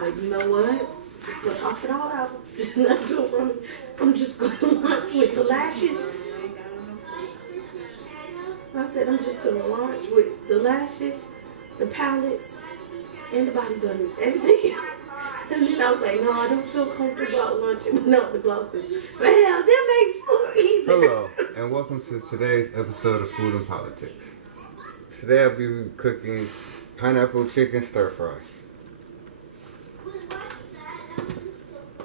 Like, you know what? Just gonna talk it all out. I'm just gonna launch with the lashes. I said I'm just gonna launch with the lashes, the palettes, and the body butters, everything. And then I was like, no, I don't feel comfortable about launching without the glosses. But hell, that ain't food either. Hello, and welcome to today's episode of Food and Politics. Today I'll be cooking pineapple chicken stir fry.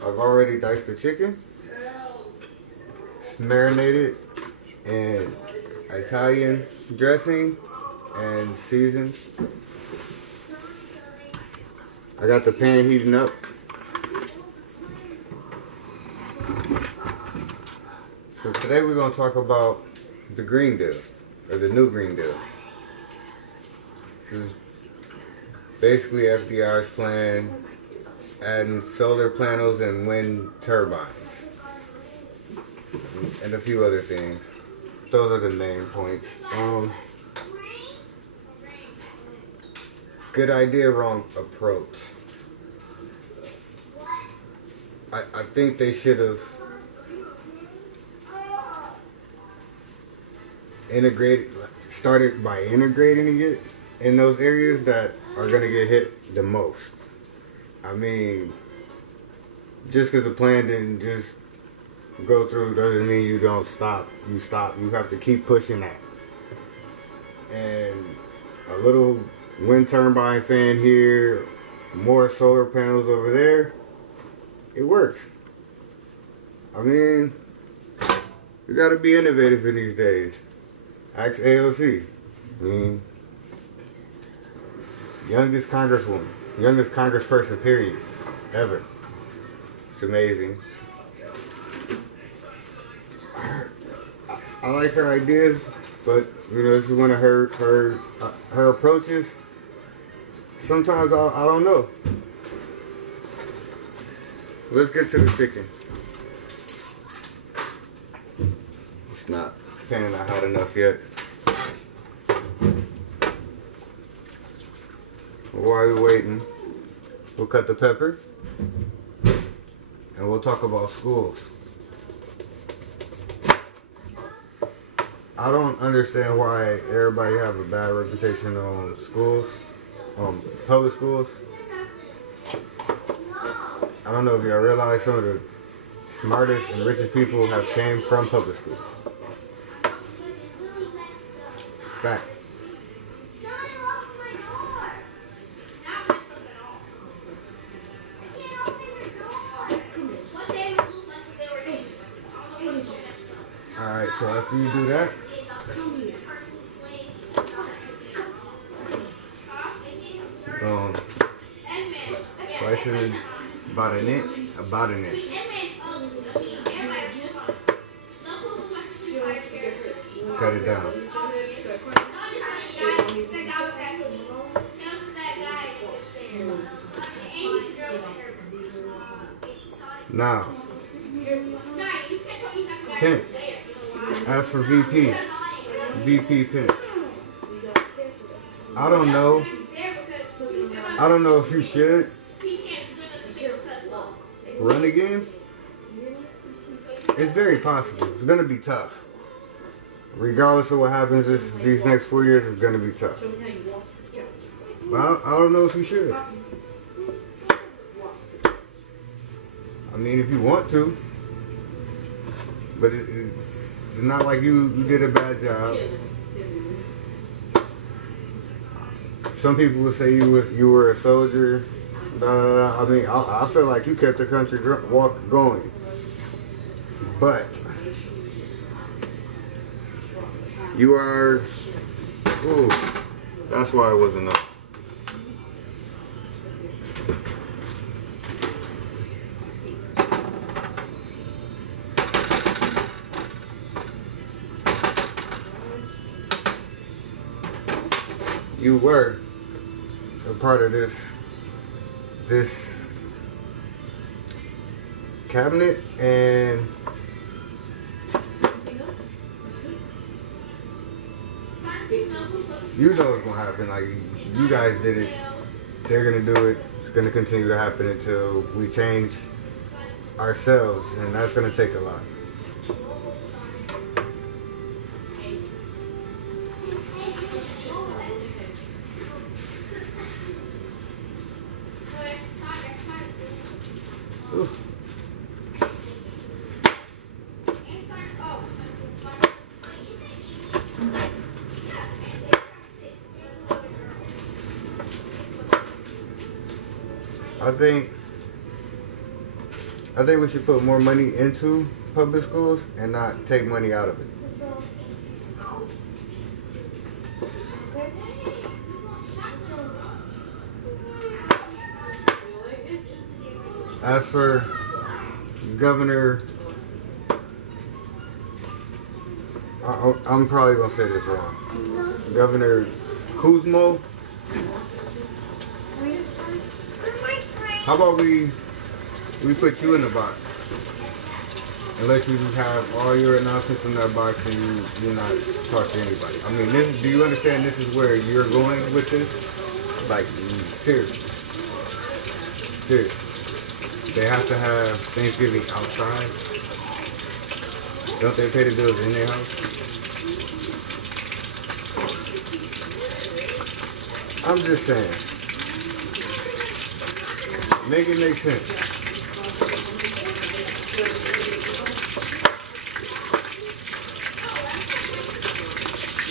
I've already diced the chicken, marinated in Italian dressing and seasoned. I got the pan heating up. So today we're going to talk about the Green Deal, or the new Green Deal. This is basically FDR's plan, adding solar panels and wind turbines, and a few other things. Those are the main points. Good idea, wrong approach. I think they should have started by integrating it in those areas that are going to get hit the most. I mean, just because the plan didn't just go through doesn't mean you don't stop. You stop. You have to keep pushing that. And a little wind turbine fan here, more solar panels over there, it works. I mean, you got to be innovative in these days. Ask AOC. I mean, youngest congresswoman, youngest congressperson, period, ever. It's amazing. I like her ideas, but you know, this is one of her approaches. Sometimes I don't know. Let's get to the chicken. It's not pan not hot enough yet. While we're waiting, we'll cut the pepper and we'll talk about schools. I don't understand why everybody have a bad reputation on schools, on public schools. I don't know if y'all realize some of the smartest and richest people have came from public schools. Fact. Alright, so after you do that, slice it about an inch. Cut it down. Now, Pence. As for VP Pence. I don't know if you should run again. It's very possible. It's going to be tough. Regardless of what happens these next 4 years, it's going to be tough. But I don't know if you should. I mean, if you want to. But it's not like you did a bad job. Some people would say you were a soldier. I mean, I feel like you kept the country going. But you are. Ooh, that's why it wasn't up. You were a part of this cabinet, and you know it's gonna happen. Like, you guys did it, they're gonna do it. It's going to continue to happen until we change ourselves, and that's going to take a lot. Ooh. I think we should put more money into public schools and not take money out of it. As for Governor, I'm probably gonna say this wrong. Governor Kuzmo. How about we put you in the box and let you have all your announcements in that box and you not talk to anybody? I mean, do you understand this is where you're going with this? Like, seriously. Seriously. They have to have Thanksgiving outside. Don't they pay the bills in their house? I'm just saying. Make it make sense.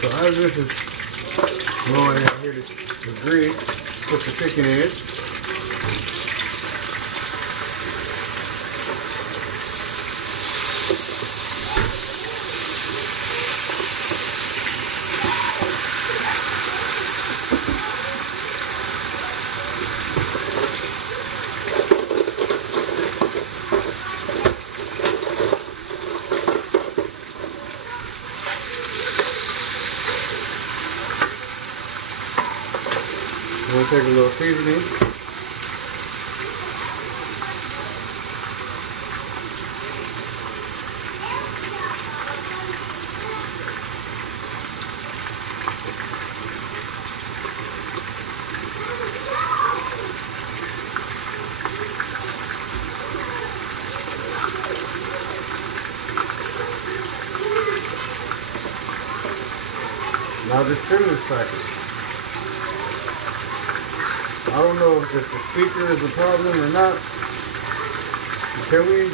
So as this is going out here to the grill, put the chicken in. We'll take a little seasoning. Now the stimulus package. I don't know if the speaker is a problem or not. Can we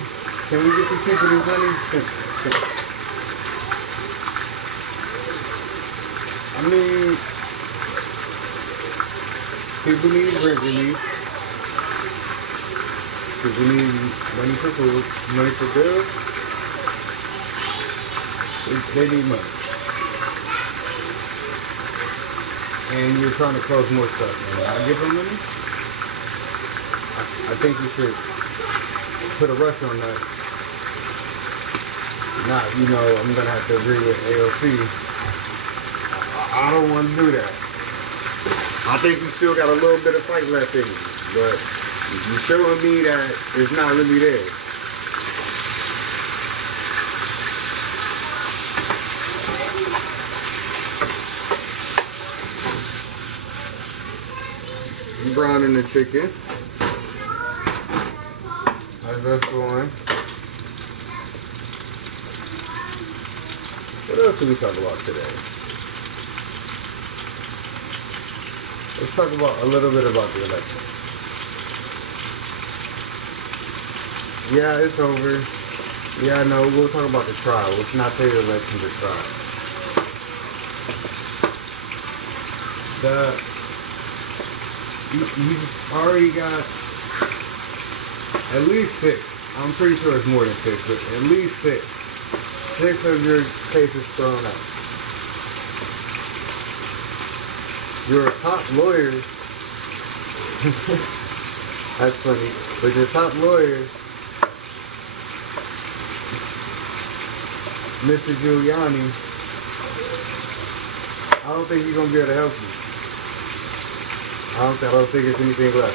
get these people this money? I mean, people need rent relief. People need money for food, money for bills. They need money. And you're trying to close more stuff. And I give them money. I think you should put a rush on that. Not, I'm going to have to agree with AOC. I don't want to do that. I think you still got a little bit of fight left in you. But you're showing me that it's not really there. Browning the chicken as that's going. What else do we talk about today? Let's talk about a little bit about the election. Yeah, it's over. Yeah, no, we'll talk about the trial. Let's not say the election, the trial. He's already got at least 6. I'm pretty sure it's more than 6, but at least 6. 6 of your cases thrown out. Your top lawyer, that's funny, but your top lawyer, Mr. Giuliani, I don't think he's going to be able to help you. I don't think there's anything left.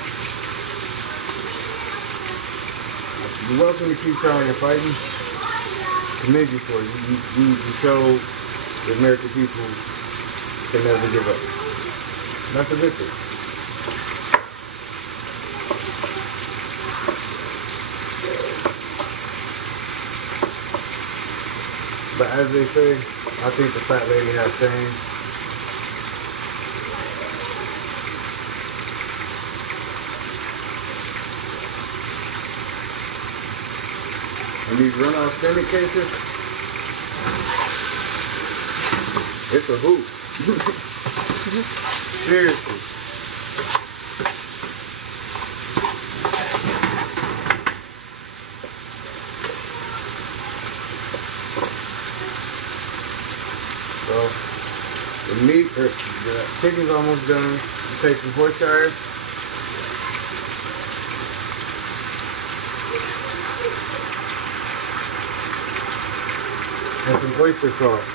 You're welcome to keep trying and fighting. Commend you for it. You show the American people can never give up. That's a victory. But as they say, I think the fat lady has saying. And these runoff sandwich cases, it's a hoop. Seriously. So the meat, the chicken's almost done. You take some Worcestershire. And some oyster sauce.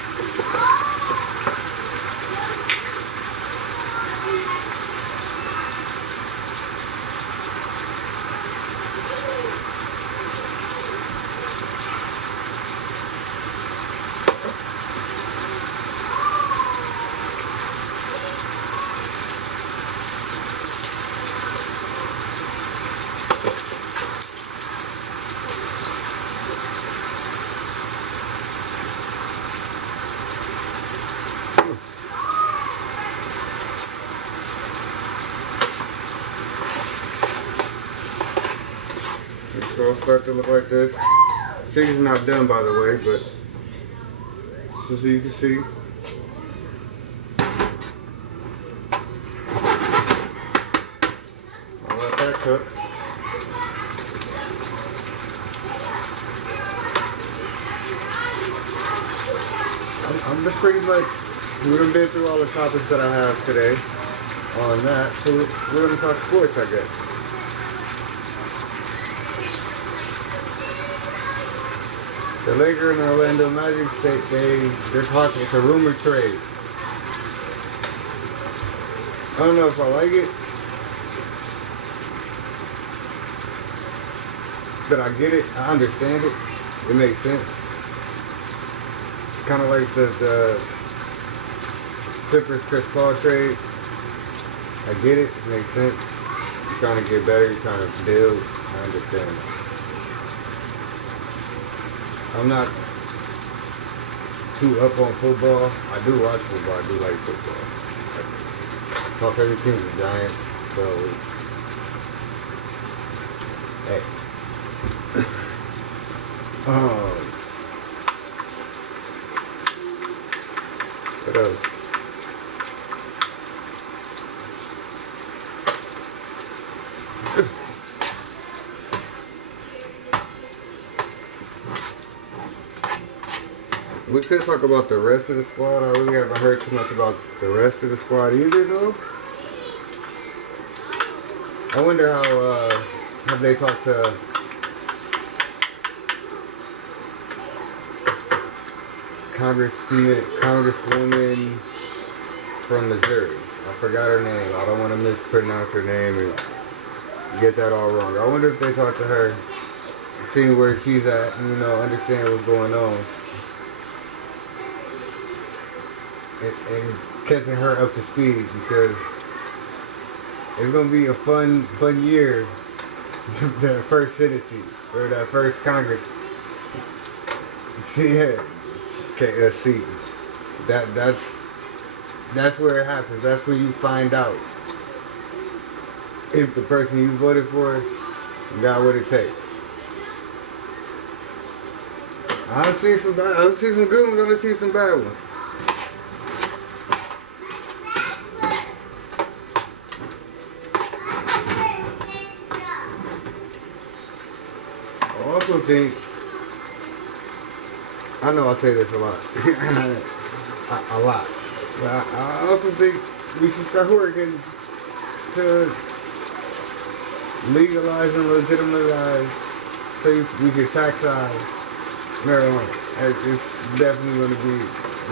So it'll start to look like this. Chicken's not done, by the way, but just so you can see. I'll let that cook. I'm just pretty much, we've been through all the topics that I have today on that, so we're going to talk sports, I guess. The Lakers and Orlando Magic, they're talking, it's a rumored trade. I don't know if I like it, but I get it, I understand it, it makes sense. It's kind of like the Clippers Chris Paul trade. I get it, it makes sense. You're trying to get better, you're trying to build, I understand that. I'm not too up on football. I do watch football. I do like football. My favorite team is the Giants. So, hey. What else? We could talk about the rest of the squad. I really haven't heard too much about the rest of the squad either, though. I wonder how, have they talked to Congresswoman from Missouri. I forgot her name. I don't want to mispronounce her name and get that all wrong. I wonder if they talked to her, seeing where she's at, and, you know, understand what's going on. And catching her up to speed, because it's gonna be a fun year. The first Senate seat or that first Congress seat. That's where it happens. That's where you find out if the person you voted for got what it takes. I've seen some good ones. I've seen some bad ones. I also think, I know I say this a lot, a lot, but I also think we should start working to legalize and legitimize so we can tax marijuana. It's definitely going to be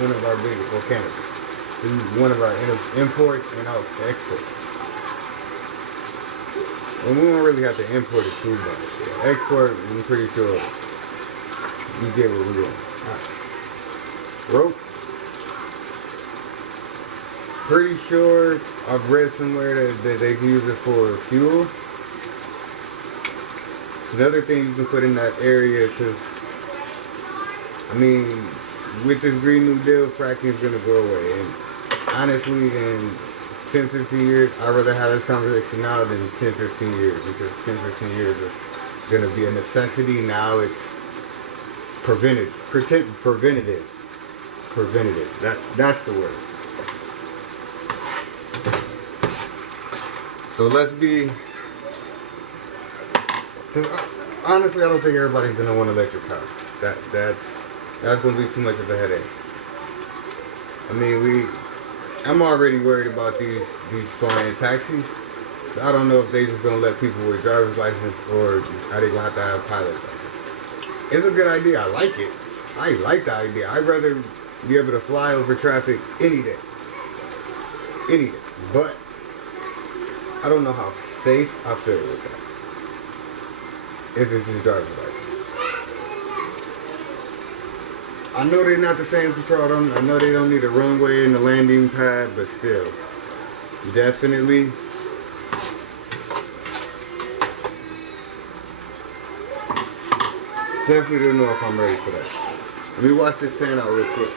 one of our biggest, well, cannabis. It's one of our imports and exports. And we won't really have to import it too much. Export, I'm pretty sure we get what we want. Right. Rope. Pretty sure I've read somewhere that they can use it for fuel. It's another thing you can put in that area, because, I mean, with this Green New Deal, fracking is gonna go away. And honestly, in 10, 15 years, I'd rather have this conversation now than 10, 15 years, because 10, 15 years is gonna be a necessity. Now it's preventative. That's the word. So let's be. Honestly, I don't think everybody's gonna want electric cars. That's gonna be too much of a headache. I mean, I'm already worried about these flying taxis. So I don't know if they just gonna let people with driver's license, or are they gonna have to have pilot license. It's a good idea. I like it. I like the idea. I'd rather be able to fly over traffic any day. Any day. But I don't know how safe I feel with that. If it's just driver's license. I know they're not the same control. I know they don't need a runway and a landing pad, but still. Definitely. Definitely don't know if I'm ready for that. Let me wash this pan out real quick.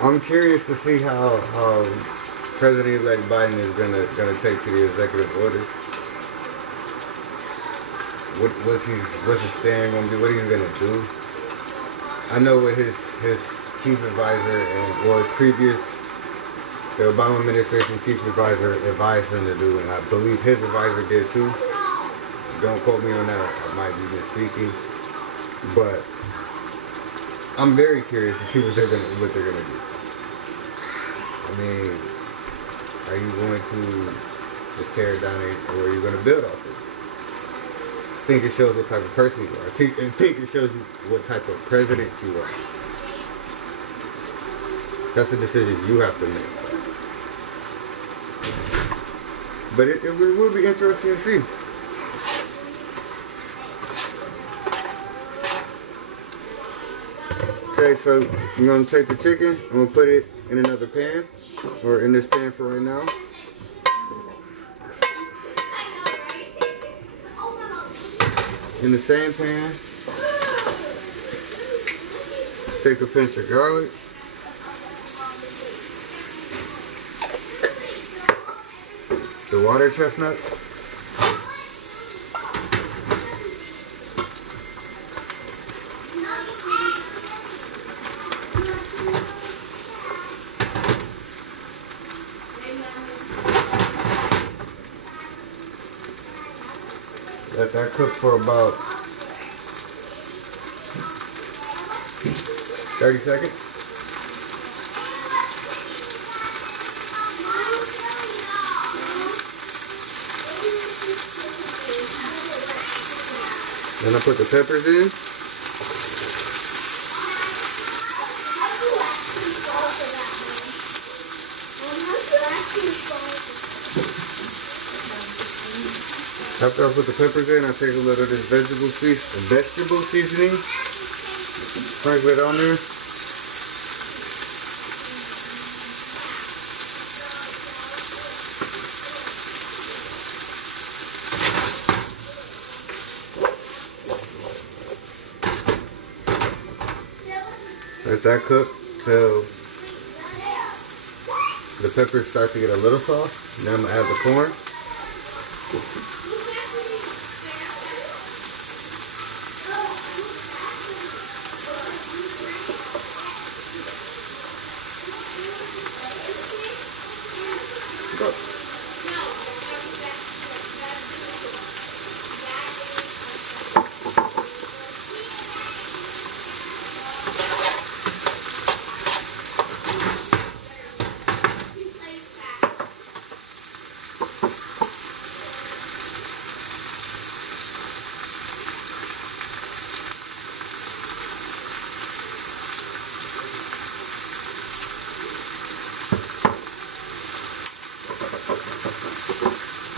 I'm curious to see how President-elect Biden is gonna take to the executive order. What's his stand gonna be? What he's gonna do? I know what his chief advisor or the Obama administration chief advisor advised him to do, and I believe his advisor did too. Don't quote me on that. I might be misspeaking, but I'm very curious to see what they're gonna do. I mean, are you going to just tear it down, or are you going to build off it? I think it shows what type of person you are. I think it shows you what type of president you are. That's a decision you have to make. But it will be interesting to see. Okay, so I'm going to take the chicken, I'm going to put it in another pan, or in this pan for right now. In the same pan, take a pinch of garlic. The water chestnuts. Let that cook for about 30 seconds. Then I put the peppers in. After I put the peppers in, I take a little of this vegetable seasoning, sprinkle it on there. Let that cook till the peppers start to get a little soft. Then I'm gonna add the corn.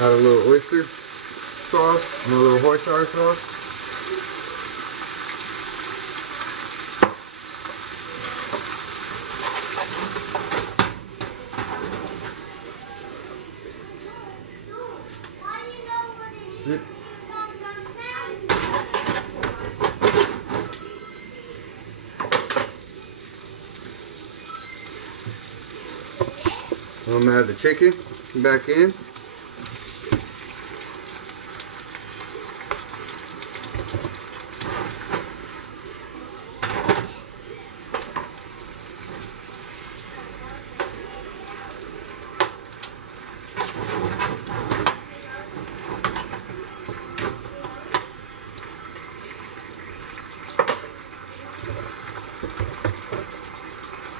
Add a little oyster sauce and a little Worcestershire sauce. That's it. I'm gonna add the chicken back in.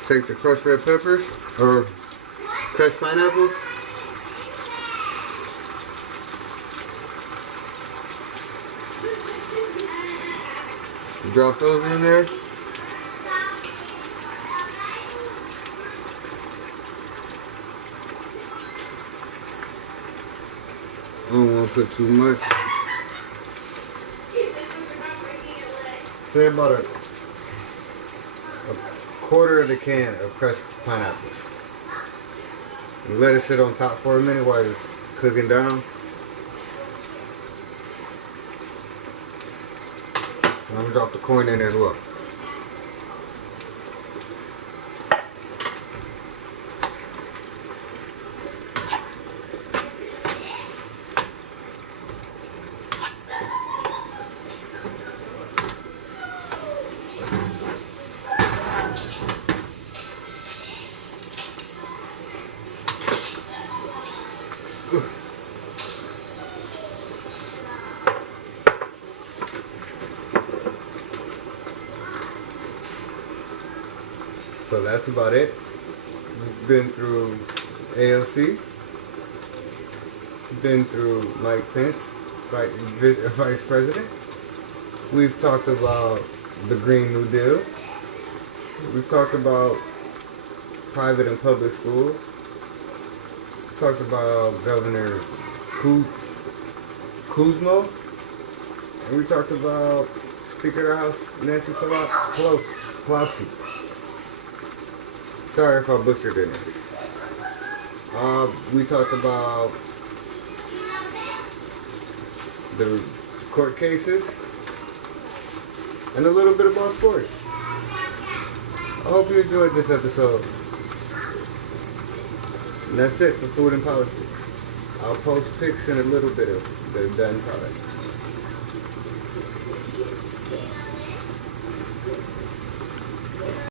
Take the crushed red peppers or crushed pineapples. Drop those in there. I don't want to put too much. Say about a quarter of the can of crushed pineapples. And let it sit on top for a minute while it's cooking down. And I'm gonna drop the corn in as well. So that's about it. We've been through AOC. We've been through Mike Pence, Vice President. We've talked about the Green New Deal. We've talked about private and public schools. We talked about Governor Kuzmo. And we talked about Speaker of the House Nancy Pelosi. Sorry if I butchered it. We talked about the court cases and a little bit about sports. I hope you enjoyed this episode. And that's it for Food and Politics. I'll post pics in a little bit of the done product.